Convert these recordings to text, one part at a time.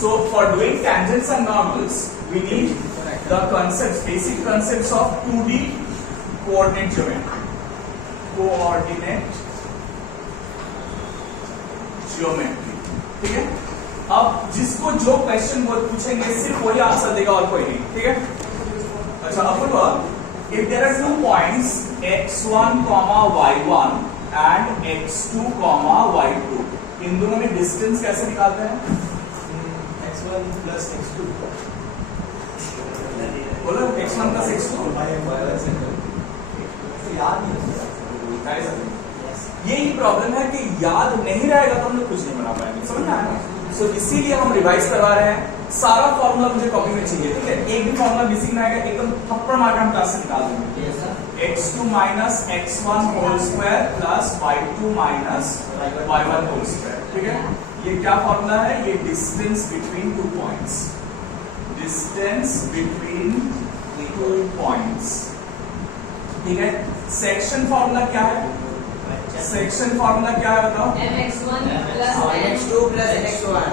So for doing tangents and normals, we need the concepts, basic concepts of 2D coordinate geometry. Coordinate geometry, ठीक है। अब जिसको जो question वो पूछेंगे सिर्फ वही आंसर देगा और कोई नहीं, ठीक है। अच्छा, Apoorva, if there are 2 points x1, y1 and x2, y2, इन दोनों में डिस्टेंस कैसे निकालते हैं? x1 plus x2 बोलो, x1 plus x2 याद नहीं। यही प्रॉब्लम है कि याद नहीं रहेगा तो हम लोग कुछ नहीं बना पाएंगे, समझ में आया? सो इसीलिए हम रिवाइज करवा रहे हैं। सारा फॉर्मूला मुझे कॉपी में चाहिए, ठीक है। एक भी फॉर्मूला मिसिंग ना आएगा, एकदम थप्पड़ मार के हम क्लास से निकाल देंगे। x2 minus x1 whole square plus y2 minus y1 whole square, ठीक है। ये क्या फॉर्मूला है? ये distance between 2 points, distance between 2 points, ठीक है। सेक्शन फॉर्मूला क्या है? सेक्शन फॉर्मूला क्या है बताओ? mx1 plus mx2 plus mx1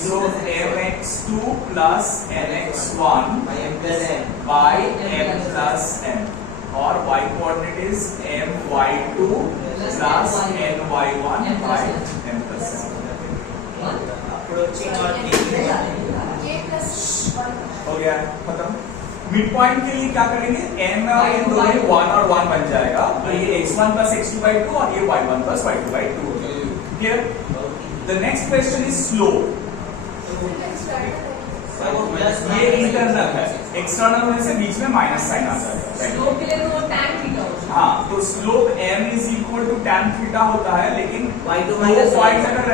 So mx2 plus mx1 by m plus n by m plus n, और y coordinate is my2 plus ny1 by m plus n। approaching और हो गया, खत्म। मिड पॉइंट के लिए क्या करेंगे? m और n दोनों 1 और 1 बन जाएगा, तो ये x1 plus x2 by 2 और ये y1 plus y2 by 2। Clear? The next question is slope. ये इंटरनल है, एक्सटर्नल होने से बीच में माइनस साइन आ जाएगा। स्लोप के लिए तो tan थीटा होता है। हाँ, तो slope m is equal to tan theta होता है, लेकिन y2 minus पॉइंट अगर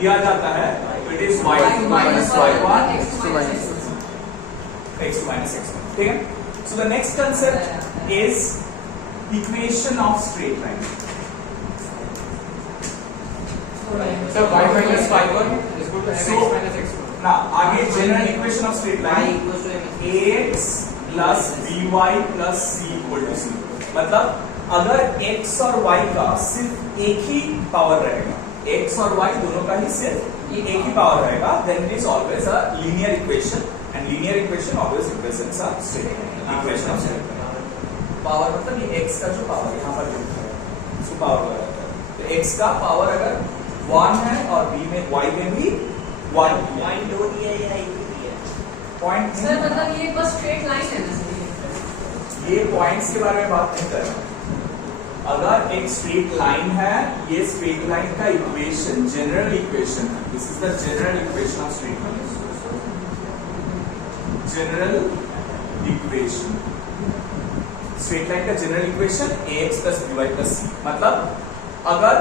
दिया जाता है तो it is y2 minus y1 x2 minus x1, ठीक है। So the next concept is equation of straight line. So y minus y1 is equal to So, mx minus x1. ना आगे general equation of straight y line equals to mx ax plus by plus c equal to c। मतलब अगर x और y का सिर्फ एक ही power रहेगा, x और y दोनों का ही सिर्फ एक ही पावर रहेगा, then it is always a linear equation, and linear equation always represents a straight line equation of straight line। Power मतलब ये x का जो पावर यहाँ पर लिखा है उसको पावर लगा जाता है, तो x का पावर अगर 1 है और b में y में भी 1 पॉइंट दो दिया या एक ही दिया पॉइंट। सर मतलब ये बस स्ट्रेट लाइन है ना सर? ये पॉइंट्स के बारे में बात नहीं कर रहा। अगर एक स्ट्रेट लाइन है, ये स्ट्रेट लाइन का इक्वेशन जनरल इक्वेशन है, this is the general equation of straight line. General equation, straight line का general equation ax plus by plus c। मतलब अगर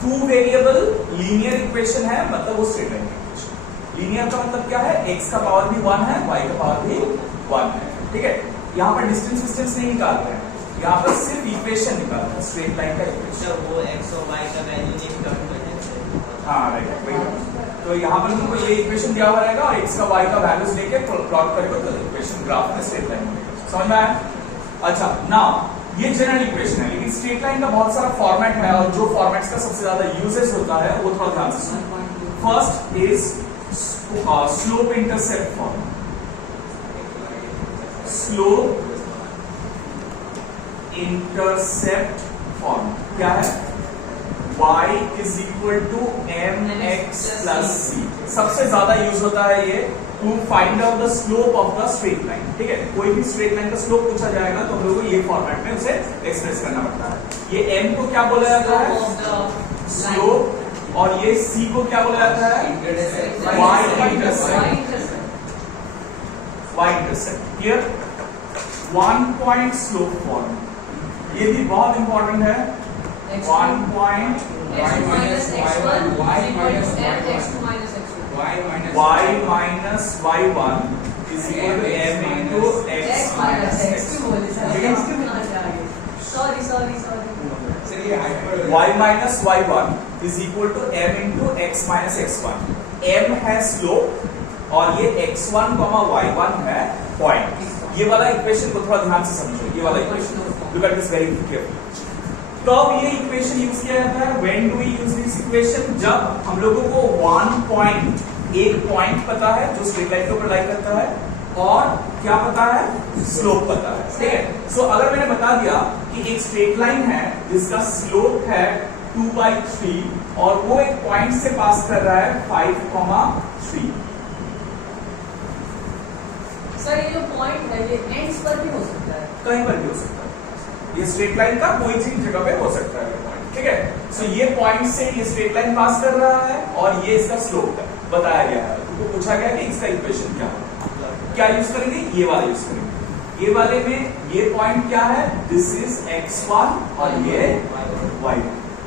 2 वेरिएबल लीनियर इक्वेशन है, मतलब वो स्ट्रेट लाइन इक्वेशन। लीनियर का मतलब क्या है? x का पावर भी 1 है, y का पावर भी 1 है, ठीक है। यहाँ पर डिस्टेंस नहीं निकालते हैं, यहाँ पर सिर्फ इक्वेशन निकालते हैं, स्ट्रेट लाइन का इक्वेशन। वो x और y का वैल्यू नहीं कम करने से। हाँ राइट, वही। तो यहाँ पर तुमको ये इक्वेशन दिया हुआ रहेगा और x का y का वैल्यूज लेके प्लॉट करेगा तो इक्वेशन ग्राफ में स्ट्रेट लाइन मिलेगा। समझ में आया? अच्छा, नाउ ये जनरल इक्वेशन है, लेकिन स्ट्रेट लाइन का बहुत सारा फॉर्मेट है, और जो फॉर्मेट्स का सबसे ज्यादा यूजेस होता है वो थोड़ा ध्यान से सुनो। First is slope intercept form. Slope intercept form क्या है? y is equal to mx plus c। सबसे ज्यादा यूज होता है ये to find out the slope of the straight line, ठीक है। कोई भी स्ट्रेट लाइन का स्लोप पूछा जाएगा तो हम लोगों को ये फॉर्मेट में उसे एक्सप्रेस करना पड़ता है। ये m को क्या बोला जाता है? स्लोप, और ये c को क्या बोला जाता है? y intercept. y intercept, clear? 1 point slope form, ये भी बहुत इंपॉर्टेंट है। 1 point x minus x1 y minus x2 minus x1 y minus y1 is equal to m into x minus x2। Sorry y minus y1 is equal to m into x minus x1। m है slope और ये x1, y1 है point. ये वाला equation को थोड़ा ध्यान से समझो, ये वाला equation look at this very carefully. कब ये इक्वेशन यूज किया जाता है? When do we use this equation? जब हम लोगों को एक पॉइंट पता है जो स्ट्रेट लाइन के ऊपर लाई करता है, और क्या पता है? स्लोप पता है। ठीक है, सो अगर मैंने बता दिया कि एक स्ट्रेट लाइन है जिसका स्लोप है 2/3 और वो एक पॉइंट से पास कर रहा है 5,3। सर ये जो पॉइंट है ये एंड्स पर भी हो सकता है, कहीं पर भी हो सकता है, ये स्ट्रेट लाइन का कोई चीज जगह पे हो सकता है पॉइंट। ठीक है, सो ये पॉइंट से ये स्ट्रेट लाइन पास कर रहा है और ये इसका स्लोप है, बताया गया है। तुमको पूछा गया कि इसका इक्वेशन क्या है, क्या यूज करेंगे? ये वाला यूज करेंगे। ये वाले में ये पॉइंट क्या है? दिस इज x1 और ये y1।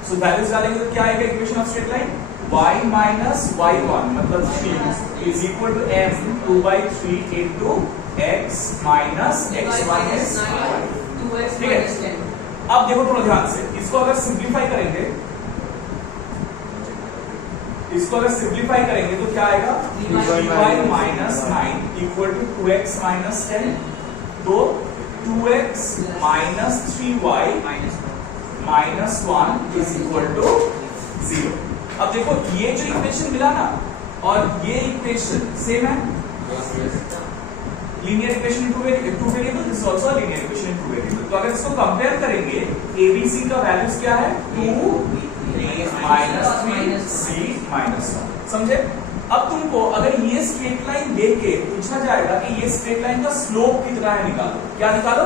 सो वैल्यूज डालेंगे तो क्या आएगा equation of straight line? y minus y1 मतलब 3 is equal to m 2/3 into x minus x1 is 2x ठीक है। minus 10। अब देखो थोड़ा ध्यान से, इसको अगर सिंप्लीफाई करेंगे, तो क्या आएगा? 3y minus 9 equal to 2x minus 10। तो 2x minus 3y minus 1 is equal to 0। अब देखो ये जो इक्वेशन मिला ना और ये इक्वेशन सेम है, linear equation in two variable, this is also linear equation in two variable. तो अगर इसको कंपेयर करेंगे, एबीसी का वैल्यूज क्या है? 2 माइनस 3 सी माइनस 1। समझे? अब तुमको अगर ये स्ट्रेट लाइन दे के पूछा जाएगा कि ये स्ट्रेट लाइन का स्लोप कितना है, निकालो। क्या निकालो?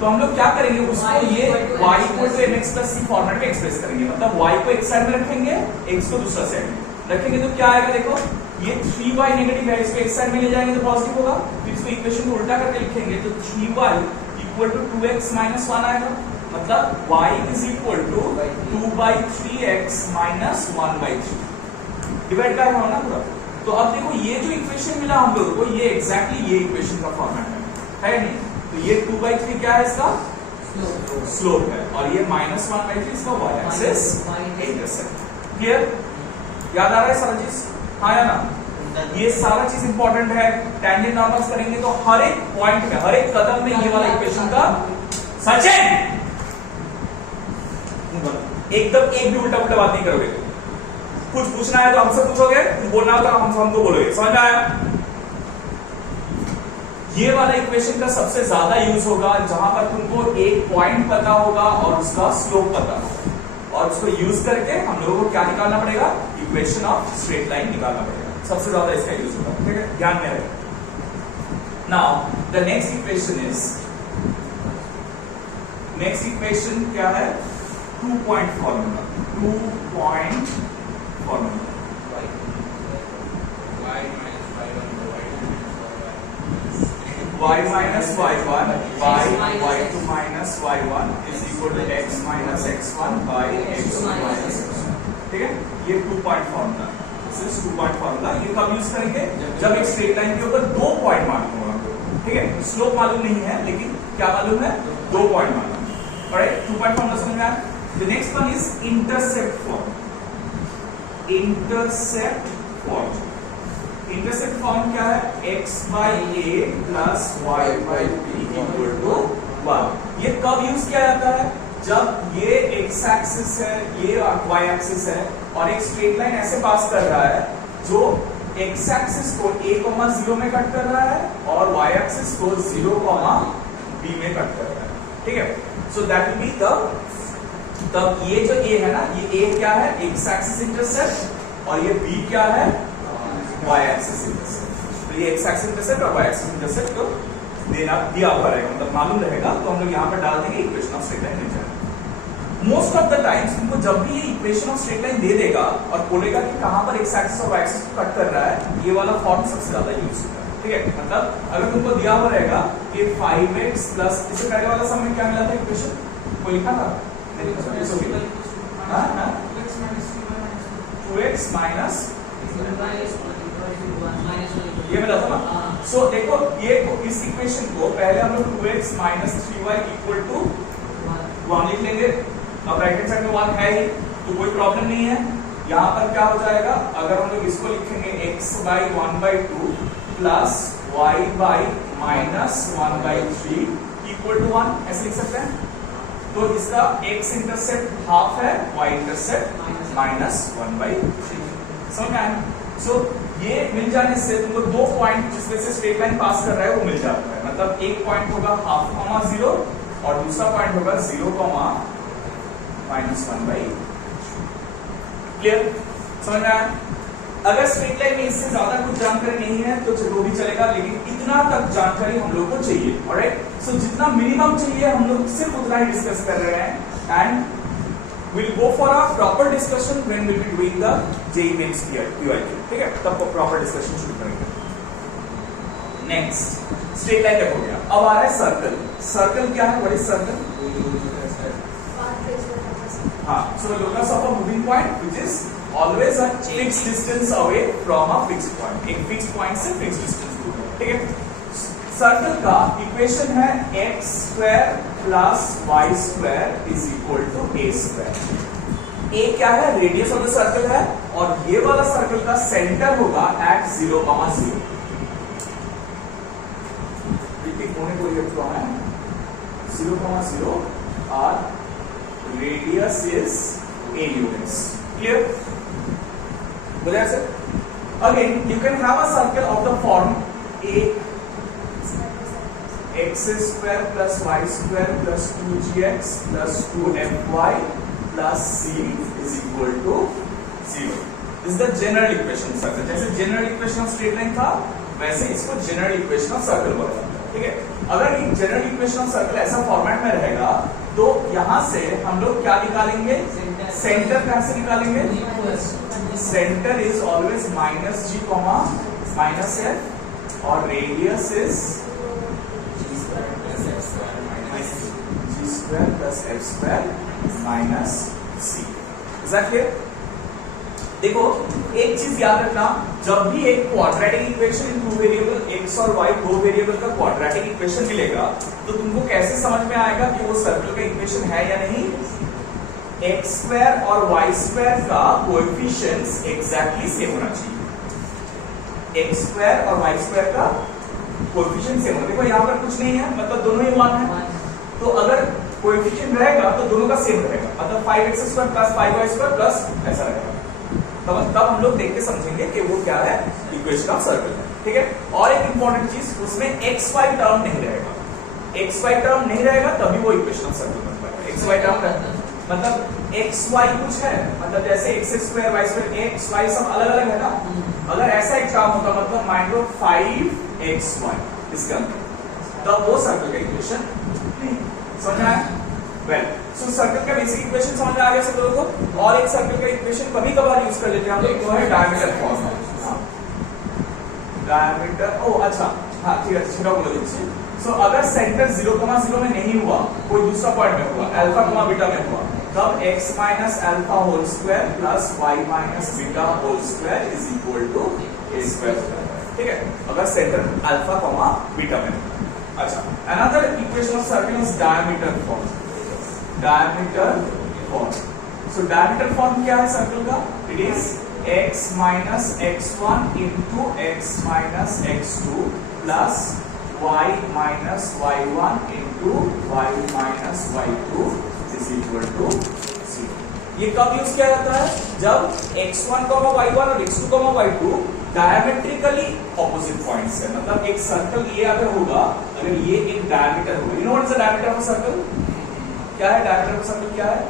तो हम लोग क्या करेंगे? उसको ये y equal to mx plus c format में एक्सप्रेस करेंगे। मतलब y को एक साइड में रखेंगे, x को दूसरा साइड में रखेंगे, तो क्या आएगा? देखो ये 3y नेगेटिव है, इसको एक साइड में ले जाएंगे तो पॉजिटिव होगा। फिर इसको इक्वेशन को उल्टा करके लिखेंगे तो 3y equal to 2x minus 1 आएगा। मतलब y is equal to 2/3x minus 1/3। Divide का होना पूरा। तो अब देखो ये जो इक्वेशन मिला हम लोगों को, ये एग्जैक्टली ये इक्वेशन का फॉर्मेट है नहीं? तो ये 2/3 क्या है? इसका स्लोप है, और ये माइनस 1/3 इसका y एक्सिस इंटरसेप्ट। क्लियर? याद आ रहा है सारा चीज? हाँ या ना? ये सारा चीज इंपॉर्टेंट है। टेंजेंट नॉर्मल्स करेंगे तो हर एक पॉइंट में, हर एक कदम में ये वाला इक्वेशन का सचिन एकदम एक भी उल्टा उल्टा बात नहीं करोगे। कुछ पूछना है तो हमसे पूछोगे, कुछ बोलना हो तो हमको बोलोगे। समझ में आया? ये वाला इक्वेशन का सबसे ज्यादा यूज होगा जहां पर तुमको एक पॉइंट पता होगा और उसका स्लोप पता होगा, और उसको यूज करके हम लोगों को क्या निकालना पड़ेगा? इक्वेशन ऑफ स्ट्रेट लाइन निकालना पड़ेगा। सबसे ज्यादा इसका यूज होगा। ठीक है, ध्यान में रखें। नाउ द नेक्स्ट इक्वेशन क्या है? 2 point formula. 2 point formula y minus y1 by y2 minus y1 is equal to x minus x1 by x2 minus x1। ठीक है, ये 2 point formula, this is 2 point formula. ये कब use करेंगे? जब एक स्ट्रेट लाइन के ऊपर 2 पॉइंट मालूम होगा। ठीक है, स्लोप मालूम नहीं है, लेकिन क्या मालूम है? 2 पॉइंट मालूम है। ऑलराइट, 2 पॉइंट फॉर्मूला समझ में आया? The next one is intercept form. Intercept form क्या है? x by a plus y by b equal to 1। ये कब यूज किया जाता है? जब ये x एक्सिस है, ये y एक्सिस है, और एक स्ट्रेट लाइन ऐसे पास कर रहा है जो x एक्सिस को a, 0 में कट कर रहा है और y एक्सिस को 0, b में कट कर रहा है। ठीक है, सो दैट विल बी तब ये जो a है ना, ये a क्या है? x एक्सिस इंटरसेप्ट, और ये b क्या है? y axis intercept. तो ये x एक्सिस इंटरसेप्ट और y एक्सिस इंटरसेप्ट को दिया हुआ रहेगा, मतलब मालूम रहेगा, तो हम लोग यहाँ पर डाल देंगे इक्वेशन ऑफ स्ट्रेट लाइन मिल जाएगा। मोस्ट ऑफ द टाइम्स तुमको जब भी ये इक्वेशन ऑफ स्ट्रेट लाइन दे देगा और बोलेगा कि कहां पर x एक्सिस और y एक्सिस को कट कर रहा है, ये वाला फॉर्म सबसे ज्यादा यूज होगा। ठीक है, मतलब अगर तुमको दिया हुआ रहेगा कि 5x प्लस, इससे पहले वाला समय क्या मिला था इक्वेशन? कोई लिखा था? 2x माइनस ये मिला था ना। सो देखो ये इस इक्वेशन को पहले हम लोग 2x minus 3y equal to 1 लिख लेंगे। अब राइट हैंड साइड में 1 है ही, तो कोई प्रॉब्लम नहीं है। यहाँ पर क्या हो जाएगा? अगर हम लोग इसको लिखेंगे x by 1/2 plus y by minus 1/3 equal to 1, ऐसे लिख सकते हैं। तो इसका x इंटरसेप्ट हाफ है, y इंटरसेप्ट -1/3। समझ में आया? सो ये मिल जाने से तुमको दो पॉइंट जिसमें से स्ट्रेट लाइन पास कर रहा है वो मिल जाता है। मतलब एक पॉइंट होगा ½ 0 और दूसरा पॉइंट होगा 0, -1/3। क्लियर? समझ में आया? अगर स्ट्रेट लाइन में इससे ज्यादा कुछ जानकारी नहीं है तो चलो भी चलेगा, लेकिन इतना तक जानकारी हम लोग को चाहिए। ऑलराइट, सो जितना मिनिमम चाहिए हम लोग सिर्फ उतना ही डिस्कस कर रहे हैं। And we'll go for a proper discussion when we'll be doing the JEE Mains QIQ। ठीक है, तब प्रॉपर डिस्कशन शुरू करेंगे। नेक्स्ट स्ट्रेट लाइन तक हो गया, अब आ रहा है सर्कल। सर्कल क्या है? What is circle? हाँ, so locus of a moving point which is always a fixed distance away from a fixed point। एक fixed point से fixed distance दूर है। ठीक है, सर्कल का इक्वेशन है x² + y² = a²। a क्या है? रेडियस ऑफ द सर्कल है, और ये वाला सर्कल का सेंटर होगा एट 0, 0। होने को लिखता है 0, 0 और radius is a units। Clear? बोलिए sir. Again you can have a circle of the form a x² + y² + 2gx + 2fy + c = 0। This is the general equation of circle। जैसे general equation of straight line था वैसे इसको general equation of circle बोला जाता है। ठीक है, अगर ये जनरल इक्वेशन ऑफ सर्कल ऐसा फॉर्मेट में रहेगा तो यहां से हम लोग क्या निकालेंगे? सेंटर कहां से निकालेंगे? Centre is always -g, -f और radius is g² + f² - c। Is that clear? देखो एक चीज याद रखना, जब भी एक quadratic equation in two variable x और y, दो वेरिएबल का क्वाड्रेटिक इक्वेशन मिलेगा तो तुमको कैसे समझ में आएगा कि वो सर्कल का इक्वेशन है या नहीं? x² और y² का कोएफिशिएंट्स एग्जैक्टली सेम होना चाहिए। x² और y² का कोएफिशिएंट सेम होना। देखो यहाँ पर कुछ नहीं है, मतलब दोनों ही 1 है, तो अगर कोएफिशिएंट रहेगा तो दोनों का सेम रहेगा, मतलब 5x² + 5y² प्लस ऐसा रहेगा। तब हम लोग देख के समझेंगे कि वो क्या है, इक्वेशन ऑफ सर्कल है। ठीक है, और एक इंपॉर्टेंट चीज, उसमें xy टर्म नहीं रहेगा। xy टर्म नहीं रहेगा तभी वो इक्वेशन ऑफ सर्कल बन पाएगा। xy टर्म मतलब xy कुछ है, मतलब जैसे x² y² xy सब अलग अलग है ना। अगर ऐसा एक टर्म होता मतलब मान लो 5xy इसका तब वो सर्कल का इक्वेशन नहीं। समझ में आया? वेल, सो सर्कल का बेसिक इक्वेशन समझ आ गया सब लोगों को। और एक सर्कल का इक्वेशन कभी कभार यूज कर लेते हैं हम लोग, वो है डायमीटर फॉर्म। डायमीटर, ओ अच्छा, हाँ ठीक है, छोटा बोल दीजिए। सो अगर सेंटर 0, 0 में नहीं हुआ, कोई दूसरा पॉइंट में हुआ, अल्फा, बीटा में हुआ, तब x - α² + y - β² = a²। ठीक है, अगर सेंटर अल्फा, बीटा में। अच्छा, another equation of circle is diameter form. Diameter form, so diameter form क्या है सर्कल का? It is x - x1 * x - x2 plus y - y1 * y - y2 = 0। ये कब यूज किया जाता है? जब x1, y1 और x2, y2 diametrically opposite points है। मतलब एक सर्कल ये अगर होगा, अगर ये एक डायमीटर होगा, you know what is the diameter of circle? क्या है डायमीटर ऑफ सर्कल? क्या है?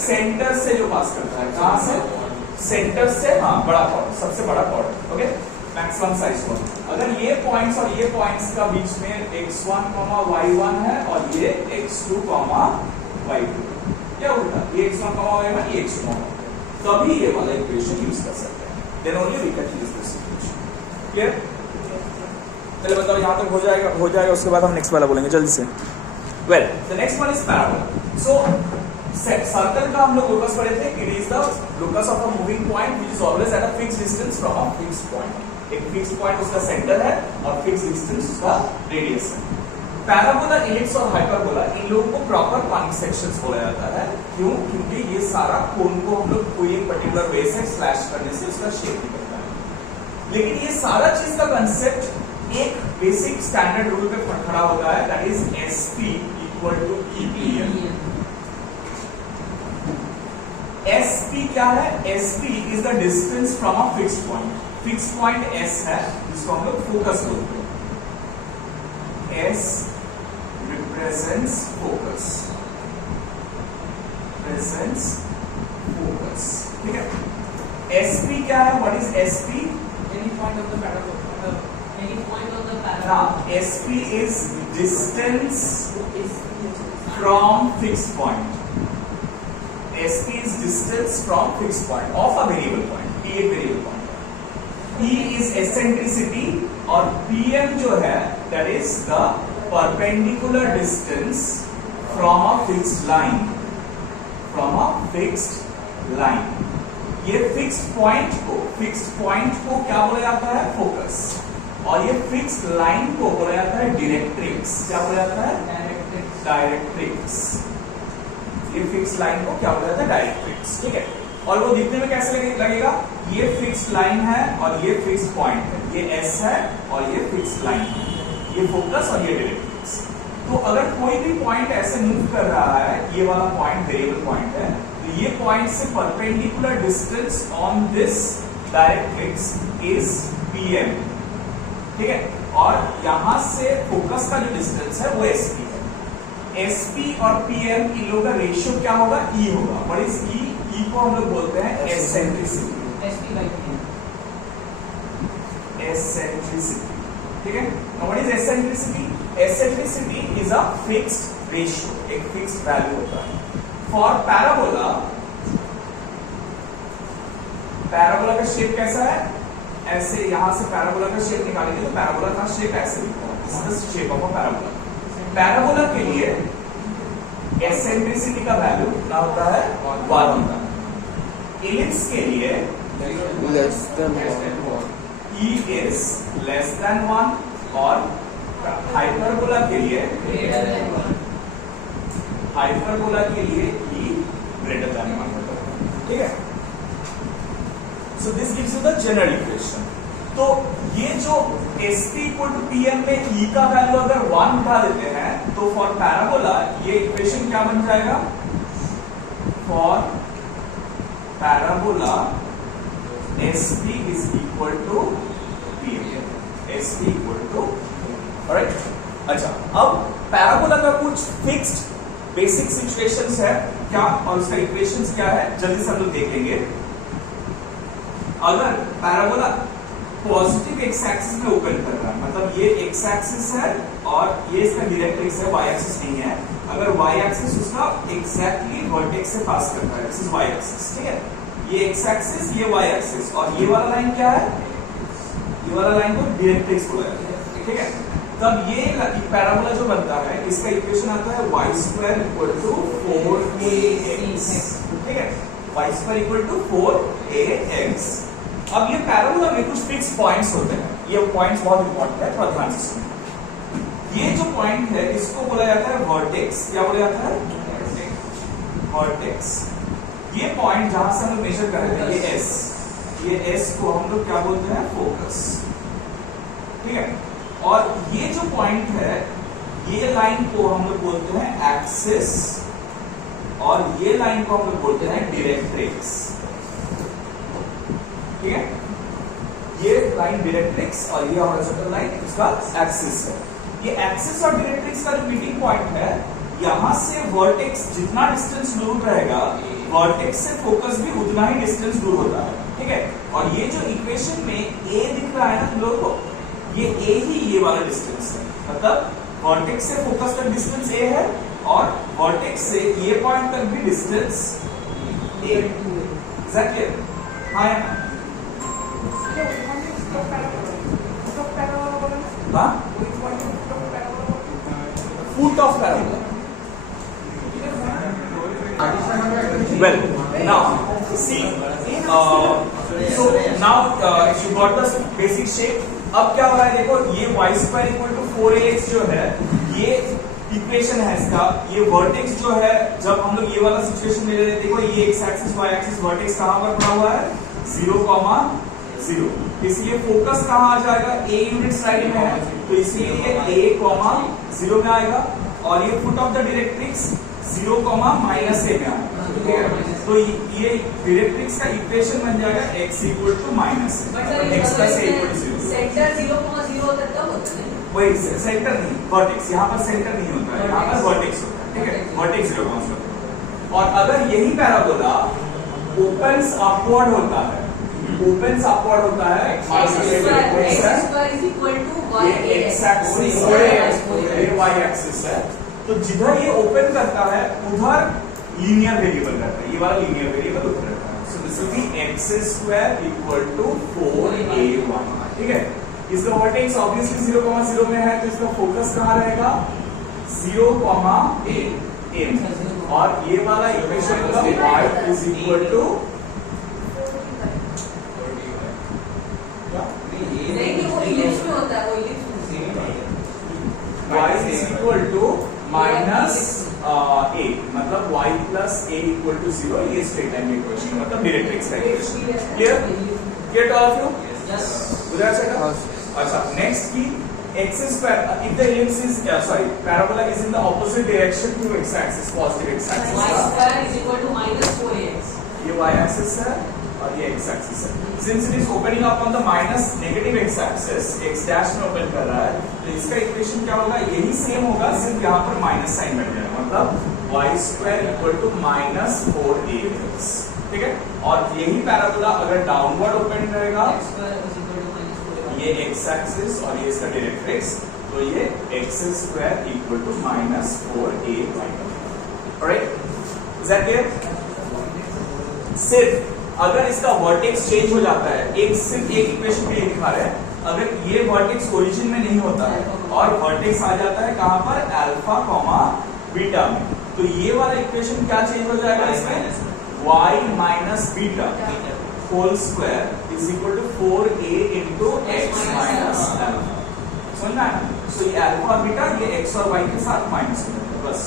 सेंटर से जो पास करता है। कहां से? सेंटर से, हाँ, बड़ा कॉर्ड, सबसे बड़ा chord. Okay, maximum size chord. अगर ये पॉइंट्स और ये पॉइंट्स का बीच में x1, y1 है और ये x2, y2, क्या उल्टा? ये x1, y1, ये x2, तभी ये वाला इक्वेशन यूज कर सकते हैं। Then only we can use this equation. Clear? चलिए बताओ, यहां तक हो जाएगा, उसके बाद हम नेक्स्ट वाला बोलेंगे जल्दी से। Well, the next one is parabola. So circle का हम लोग लोकस पढ़े थे। It is the locus of a moving point which is always at a fixed distance from a fixed point. एक फिक्स्ड पॉइंट उसका सेंटर है और fixed distance उसका रेडियस है। पैराबोला, इलिप्स और हाइपरबोला, इन लोगों को प्रॉपर कॉनिक सेक्शंस बोला जाता है। क्यों? क्योंकि ये सारा कोन को हम लोग कोई एक पर्टिकुलर वे से स्लैश करने से उसका शेप निकलता है। लेकिन ये सारा चीज का कंसेप्ट एक बेसिक स्टैंडर्ड रूल पे खड़ा होता है, that is SP = EPM। SP क्या है? SP is the distance from a fixed point. Fixed point S है जिसको हम लोग फोकस बोलते हैं। S represents focus, presents focus, ठीक है। SP क्या है? What is SP? Any point of the parabola. Any point on the parabola. Now SP is distance from fixed point. SP is distance from fixed point of a variable point. P एक variable point है। P is eccentricity और PM जो है that is the perpendicular distance from a fixed line. From a fixed line. ये fixed point को क्या बोला जाता है? फोकस। और ये फिक्स्ड लाइन को बोला जाता है डायरेक्ट्रिक्स। क्या बोला जाता है? डायरेक्ट्रिक्स। ये फिक्स्ड लाइन को क्या बोला जाता है? डायरेक्ट्रिक्स, ठीक है। और वो दिखने में कैसे लगेगा? ये फिक्स्ड लाइन है और ये फिक्स्ड पॉइंट है, ये S है और ये फिक्स्ड लाइन है, ये फोकस और ये डायरेक्ट्रिक्स। तो अगर कोई भी पॉइंट ऐसे मूव कर रहा है, ये वाला पॉइंट वेरिएबल पॉइंट है, तो ये पॉइंट से perpendicular distance on this directrix is PM, ठीक है। और यहां से फोकस का जो डिस्टेंस है वो SP है। SP और PM इन लोगों का रेशियो क्या होगा? E होगा। What is E? E को हम लोग बोलते हैं eccentricity. SP by PM. Eccentricity, ठीक है। Now what is eccentricity? Eccentricity is a fixed ratio, एक फिक्स्ड वैल्यू होता है। फॉर पैराबोला, पैराबोला का शेप कैसा है? ऐसे यहां से पैराबोला का शेप निकालेंगे तो पैराबोला का शेप ऐसे दिखता है। This is the shape of a parabola. Parabola के लिए एसेंट्रिसिटी का वैल्यू कितना होता है? 1 होता है। इलिप्स के लिए less than 1. E is less than 1 और हाइपरबोला के लिए Greater than 1. हाइपरबोला के लिए E greater than 1 होता है, ठीक है। So this gives you the general equation. तो ये जो SP equal to PM में E का वैल्यू अगर 1 उठा देते हैं तो फॉर पैराबोला ये इक्वेशन क्या बन जाएगा? For parabola SP is equal to PM. SP equal to, alright? अच्छा, अब पैराबोला का कुछ फिक्स्ड बेसिक सिचुएशंस है क्या और उसका इक्वेशंस क्या है जल्दी से हम लोग देख लेंगे। अगर पैराबोला पॉजिटिव एक्स एक्सिस में ओपन कर रहा है, मतलब ये एक्स एक्सिस है और ये इसका डायरेक्ट्रिक्स है, वाई एक्सिस नहीं है। अगर वाई एक्सिस उसका एग्जैक्टली वर्टेक्स से पास करता है, दिस इज वाई एक्सिस, ठीक है। ये एक्स एक्सिस, ये वाई एक्सिस और ये वाला लाइन क्या है? ये वाला लाइन को डायरेक्ट्रिक्स बोला जाता है, ठीक है। तब ये पैराबोला जो बनता है इसका इक्वेशन आता है y² = 4ax, ठीक है। y² = 4ax। अब ये पैराबोला में कुछ फिक्स पॉइंट्स होते हैं, ये पॉइंट्स बहुत इंपॉर्टेंट है, थोड़ा ध्यान से सुनिए। ये जो पॉइंट है इसको बोला जाता है वर्टेक्स। क्या बोला जाता है? वर्टेक्स। ये पॉइंट जहां से हम लोग मेजर कर रहे थे, ये S को हम लोग क्या बोलते हैं? फोकस, ठीक है। और ये जो पॉइंट है, ये लाइन को हम लोग बोलते हैं एक्सिस और ये लाइन को हम लोग बोलते हैं डायरेक्ट्रिक्स, ठीक है। ये लाइन डायरेक्ट्रिक्स और ये हॉरिजॉन्टल लाइन इसका एक्सिस है। ये एक्सिस और डायरेक्ट्रिक्स का जो मीटिंग पॉइंट है, यहां से वर्टेक्स जितना डिस्टेंस दूर रहेगा, वर्टेक्स से फोकस भी उतना ही डिस्टेंस दूर होता है, ठीक है। और ये जो इक्वेशन में A दिख रहा है ना तुम लोगों को, ये A ही ये वाला डिस्टेंस है, मतलब वर्टेक्स से फोकस तक डिस्टेंस A है और वर्टेक्स से ये पॉइंट तक भी डिस्टेंस A। एग्जैक्टली, हाँ या ना? हाँ? Foot of parabola. Well, now see, so now you got the basic shape. अब क्या हो रहा है देखो, ये y² = 4ax जो है, ये इक्वेशन है इसका। ये वर्टेक्स जो है, जब हम लोग ये वाला सिचुएशन ले रहे हैं, देखो ये x axis y axis vertex कहां पर पड़ा हुआ है? 0,0। इसलिए फोकस कहां आ जाएगा? A यूनिट साइड में है, तो इसलिए ये A, 0 में आएगा। और ये foot of the directrix 0, -a में आएगा। ठीक है, तो ये डायरेक्ट्रिक्स का इक्वेशन बन जाएगा x equal to minus x plus a equal to 0। Centre 0,0 होता है तब होता है। वही सेंटर नहीं, वर्टेक्स, यहाँ पर सेंटर नहीं होता है, यहाँ पर वर्टेक्स होता है, ठीक है, वर्टेक्स 0,0। और अगर यही पैराबोला ओपन्स अपवर्ड होता है, ओपन्स अपवर्ड होता है, ये x एक्सिस है, ये y एक्सिस है, तो जिधर ये ओपन करता है उधर लीनियर वेरिएबल रहता है, ये वाला लीनियर वेरिएबल उधर रहता है। So this will be x² equal to 4a1, ठीक है। इसका वर्टेक्स ऑब्वियसली 0,0 में है, तो इसका फोकस कहाँ रहेगा, 0,a m, और ये वाला इक्वेशन का y इज इक्वल टू नहीं, वो इलिप्स में होता है, वो इलिप्स में। y is equal to minus a, मतलब y plus a equal to 0, ये स्ट्रेट लाइन की इक्वेशन, मतलब डायरेक्ट्रिक्स का equation. Clear to all of you? बुझा चला? अच्छा, नेक्स्ट की x², if the ellipse is parabola is in the opposite direction to x axis, positive x axis, y² is equal to minus 4ax। ये y axis है और ये x axis है। Since it is opening up on the minus negative x axis, x dash में open कर रहा है, तो इसका इक्वेशन क्या होगा, यही सेम होगा, सिर्फ यहाँ पर माइनस साइन बन जाएगा, मतलब y² equal to minus 4ax, ठीक है। और यही पैराबोला अगर डाउनवर्ड ओपन रहेगा, ये x एक्सिस और ये इसका डायरेक्ट्रिक्स, तो ये x² equal to minus 4a y। Alright, is that clear? सिर्फ अगर इसका वर्टेक्स चेंज हो जाता है, सिर्फ एक इक्वेशन के लिए दिखा रहे हैं, अगर ये वर्टेक्स ओरिजिन में नहीं होता है और वर्टेक्स आ जाता है कहां पर, अल्फा कॉमा बीटा में, तो ये वाला इक्वेशन क्या चेंज हो जाएगा इसमें, y minus beta whole square is equal to 4a into x minus alpha. समझना है? सो ये अल्फा बीटा ये x और y के साथ माइनस हो जाएगा, बस।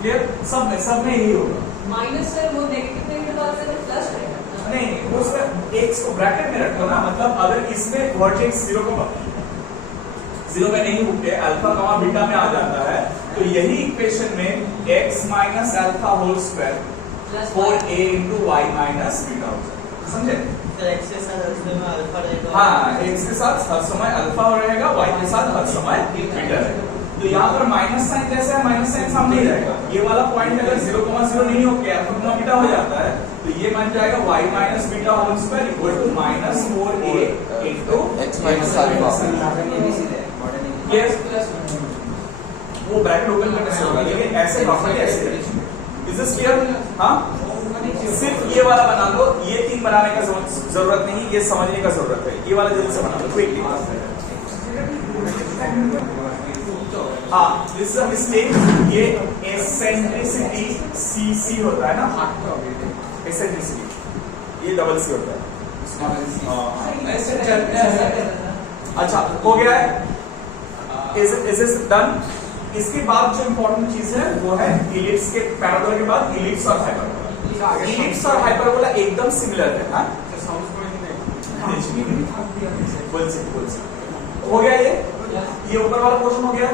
क्लियर? सब में यही होगा। माइनस से वो नेगेटिव में प्लस रहेगा, नहीं, वो x को ब्रैकेट में रखो ना, मतलब अगर इसमें वर्टेक्स 0 में नहीं होते, अल्फा कॉमा बीटा में आ जाता है, तो यही इक्वेशन में x minus alpha whole square 4a into y minus beta हो जाएगा। समझे? तो x के साथ हर समय अल्फा रहेगा। हाँ, x के साथ हर समय अल्फा रहेगा, y के साथ हर समय बीटा रहेगा। तो यहाँ पर माइनस साइन कैसा है, माइनस साइन सामने ही रहेगा। ये वाला पॉइंट अगर 0,0 नहीं होके अल्फा कॉमा बीटा हो जाता है, तो ये बन जाएगा y minus beta whole square equal to minus 4a into x minus alpha. वो ब्रैकेट ओपन करने से होगा, लेकिन ऐसे नॉर्मली ऐसे इज दिस क्लियर? हाँ, सिर्फ ये वाला बना लो, ये 3 बनाने का जरूरत नहीं, ये समझने का जरूरत है। ये वाला जल्दी से बना लो क्विकली। हाँ, दिस इज अ मिस्टेक, ये एसेंट्रिसिटी cc होता है ना, एसेंट्रिसिटी ये डबल सी होता है। अच्छा, हो गया है? Is is done? इसके बाद जो इंपॉर्टेंट चीज है वो है इलिप्स के, पैराबोला के बाद इलिप्स और हाइपरबोला। इलिप्स और हाइपरबोला एकदम सिमिलर है। हाँ, हो गया ये ऊपर वाला पोर्शन हो गया।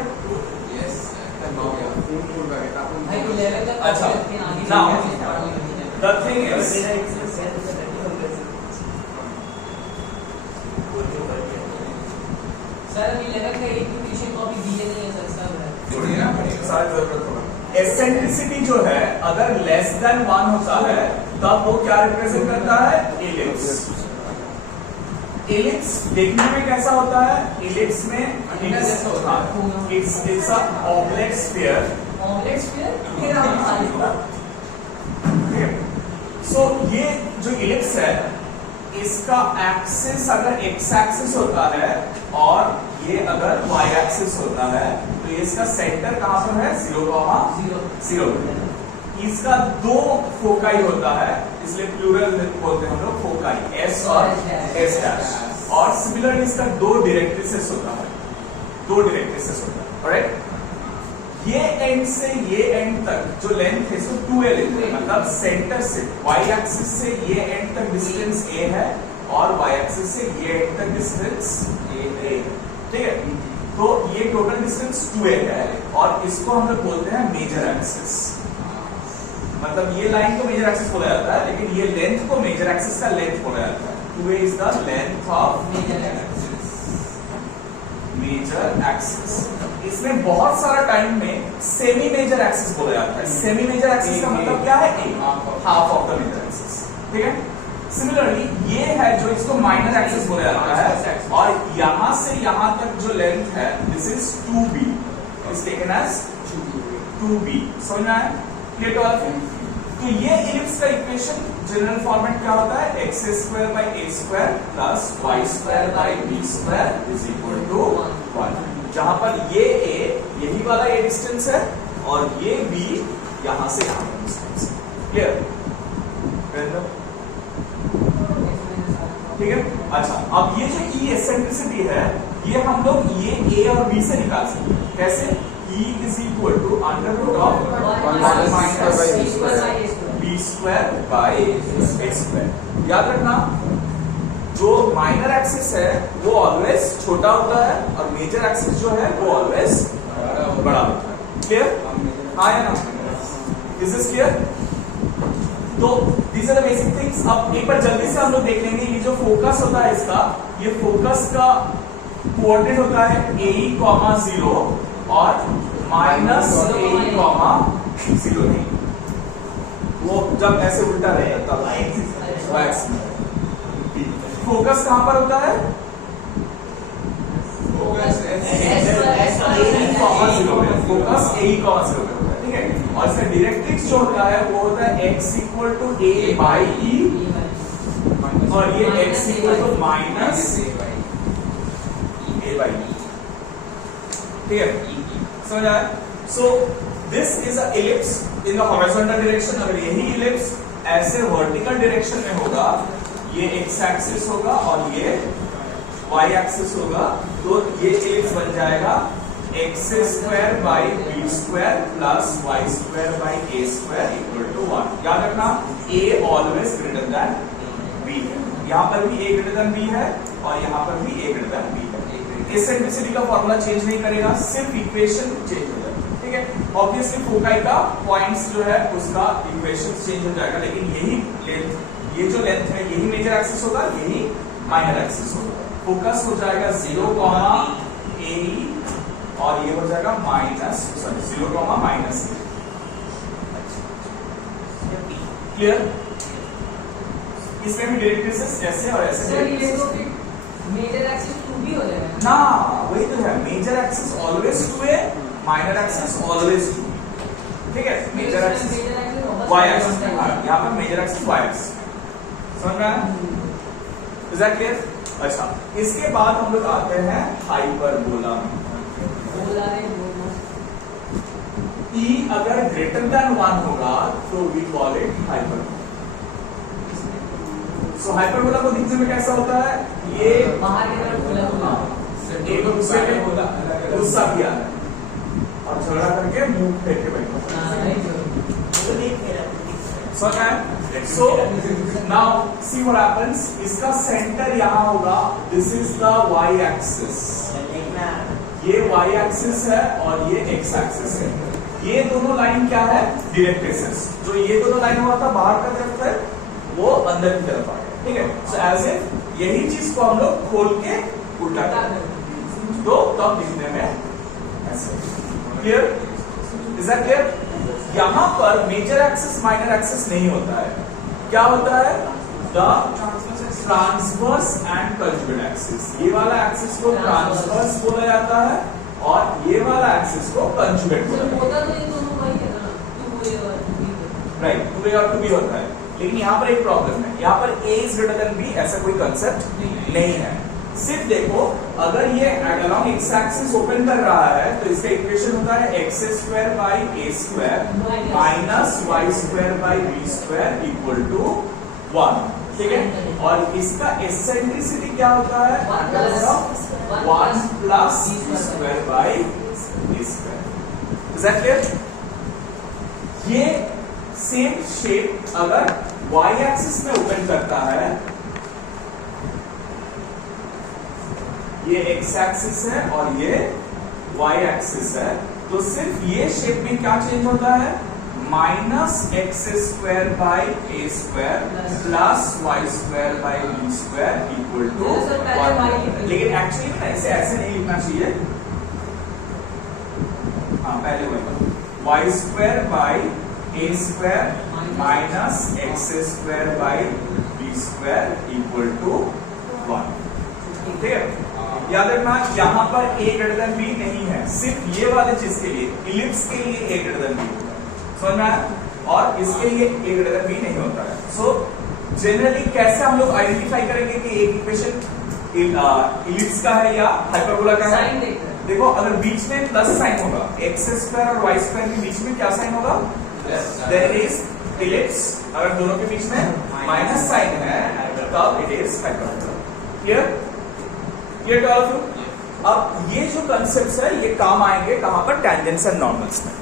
अच्छा, now the thing is, sir अभी 11 का एक ट्यूशन कॉपी दिए नहीं है सर, जरूरत होगा। एसेंट्रिसिटी जो है अगर लेस देन 1 होता है तब वो क्या रिप्रेजेंट करता है, इलिप्स। इलिप्स देखने में कैसा होता है, इलिप्स में it's a oblate sphere. Omelette sphere सो ये जो इलिप्स है इसका एक्सिस अगर x एक्सिस होता है और ये अगर y एक्सिस होता है, तो इसका सेंटर कहां पर है, 0,0। इसका 2 फोकाई होता है, इसलिए प्लूरल बोलते हैं हम लोग फोकाई, s और s डैश। और सिमिलरली इसका 2 डायरेक्ट्रिसेस होता है, 2 डायरेक्ट्रिसेस होता है। ऑलराइट, ये एंड से ये एंड तक जो लेंथ है इसको 2a लेते हैं, मतलब सेंटर से y एक्सिस से ये एंड तक डिस्टेंस a है और y एक्सिस से ये एंड तक डिस्टेंस a, ठीक है। तो ये टोटल डिस्टेंस 2a है और इसको हम लोग बोलते हैं मेजर एक्सिस। मतलब ये लाइन को मेजर एक्सिस बोला जाता है, लेकिन ये लेंथ को मेजर एक्सिस का लेंथ बोला जाता है। 2a is the length of major axis. इसमें बहुत सारा टाइम में सेमी मेजर एक्सिस बोला जाता है। सेमी मेजर एक्सिस का मतलब क्या है? Half of the major axis. ठीक है। सिमिलरली ये है जो इसको माइनर एक्सिस बोला जाता है, और यहां से यहां तक जो लेंथ है this is 2b, is taken as 2b। समझ में आया? Clear to all of you? तो ये इलिप्स का इक्वेशन जनरल फॉर्मेट क्या होता है? x square by a square plus y square by b square is equal to 1, जहां पर ये a यही वाला a डिस्टेंस है और ये b यहां से यहां का डिस्टेंस है। क्लियर? ठीक है। अच्छा, अब ये जो E एसेंट्रिसिटी है ये हम लोग ये A और B से निकाल सकते हैं। कैसे? E is equal to under root of 1 minus b square by a square. याद रखना, जो माइनर एक्सिस है वो ऑलवेज छोटा होता है और मेजर एक्सिस जो है वो ऑलवेज बड़ा होता है। क्लियर? हाँ या ना? This is clear? तो these are the basic things। अब एक बार जल्दी से हम लोग देख लेंगे, ये जो फोकस होता है इसका, ये फोकस का कोऑर्डिनेट होता है AE, 0 और माइनस AE, 0 नहीं, वो जब ऐसे उल्टा रहेगा तब फोकस कहां पर होता है? फोकस AE, 0 पे होता है। ठीक है। और इसका डायरेक्ट्रिक्स जो होता है वो होता है x equal to a by e, और ये x equal to minus a by e। ठीक है, समझ आया? So this is a ellipse in the horizontal direction. अगर यही इलिप्स ऐसे वर्टिकल डायरेक्शन में होगा, ये x एक्सिस होगा और ये y एक्सिस होगा, तो ये इलिप्स बन जाएगा x square by b square plus y square by a square equal to 1। याद रखना, a always greater than b है। यहाँ पर भी a ग्रेटर देन b है और यहाँ पर भी a ग्रेटर देन b है। एसेंट्रिसिटी का फॉर्मूला चेंज नहीं करेगा, सिर्फ इक्वेशन चेंज हो जाएगा। ठीक है। ऑब्वियसली फोकाई का पॉइंट्स जो है उसका इक्वेशन चेंज हो जाएगा, लेकिन यही लेंथ, ये जो लेंथ है यही मेजर एक्सिस होगा, यही माइनर एक्सिस होगा। फोकस हो जाएगा 0, AE और ये हो जाएगा माइनस 0, माइनस। क्लियर? इसमें भी डायरेक्ट्रिसेस ऐसे और ऐसे। सर ये तो फिर मेजर एक्सिस 2b हो जाएगा ना, वही तो है, major axis always 2a, minor axis always 2b। ठीक है। मेजर एक्सिस y एक्सिस, यहाँ पर मेजर एक्सिस y एक्सिस। समझ में आया? Is that clear? अच्छा, इसके बाद हम लोग आते हैं हाइपरबोला में। E अगर ग्रेटर देन 1 होगा तो we call it hyperbola. So hyperbola को दिखने में कैसा होता है? ये बाहर की तरफ खुला एक दूसरे में गुस्सा किया है और झगड़ा करके मुंह फेंक के बैठा। So now see what happens। इसका सेंटर यहाँ होगा, this is the y axis, ये y एक्सिस है और ये x एक्सिस है। ये दोनों लाइन क्या है? डायरेक्ट्रिसेस। जो ये दोनों लाइन हुआ था बाहर का तरफ है, वो अंदर की तरफ आ गया। ठीक है। सो एज इफ यही चीज को हम लोग खोल के उल्टा कर तो तब दिखने में ऐसे। क्लियर? Is that clear? यहां पर मेजर एक्सिस माइनर एक्सिस नहीं होता है, क्या होता है? The transverse and conjugate axis. ये वाला एक्सिस को ट्रांसवर्स बोला जाता है और ये वाला एक्सिस को कंजुगेट बोला जाता है। होता तो इन दोनों का ही है ना, 2a और 2b। राइट, 2a और 2b होता है, लेकिन यहाँ पर एक प्रॉब्लम है, यहाँ पर a is greater than b ऐसा कोई कंसेप्ट नहीं है। सिर्फ देखो, अगर ये अलोंग x एक्सिस ओपन कर रहा है तो इसका इक्वेशन होता है x square by a square minus y square by b square equal to 1। ठीक है। और इसका एसेंट्रिसिटी क्या होता है? 1 plus b square by a square. Is that clear? ये सेम शेप अगर y एक्सिस में ओपन करता है, ये x एक्सिस है और ये y एक्सिस है, तो सिर्फ ये शेप में क्या चेंज होता है? Minus x square by a square plus y square by b square equal to sir, पहले y लिखेंगे। लेकिन एक्चुअली ना इसे ऐसे नहीं लिखना चाहिए। हाँ पहले वही y square by a square minus x square by b square equal to 1। ठीक है, याद रखना यहाँ पर a ग्रेटर देन b नहीं है, सिर्फ ये वाले चीज के लिए, इलिप्स के लिए a ग्रेटर देन b होता है, समझ में आया? और इसके लिए a ग्रेटर देन b नहीं होता है। सो जनरली कैसे हम लोग आइडेंटिफाई करेंगे कि एक इक्वेशन इलिप्स का है या हाइपरबोला का है? साइन देखते हैं। देखो अगर बीच में प्लस साइन होगा, एक्स स्क्वायर और वाई स्क्वायर के बीच में क्या साइन होगा? There is ellipse. अगर दोनों के बीच में माइनस साइन है तब it is hyperbola. Clear? Clear to all of you? अब ये जो कंसेप्ट्स है ये काम आएंगे कहां पर? टेंजेंट्स एंड नॉर्मल्स में।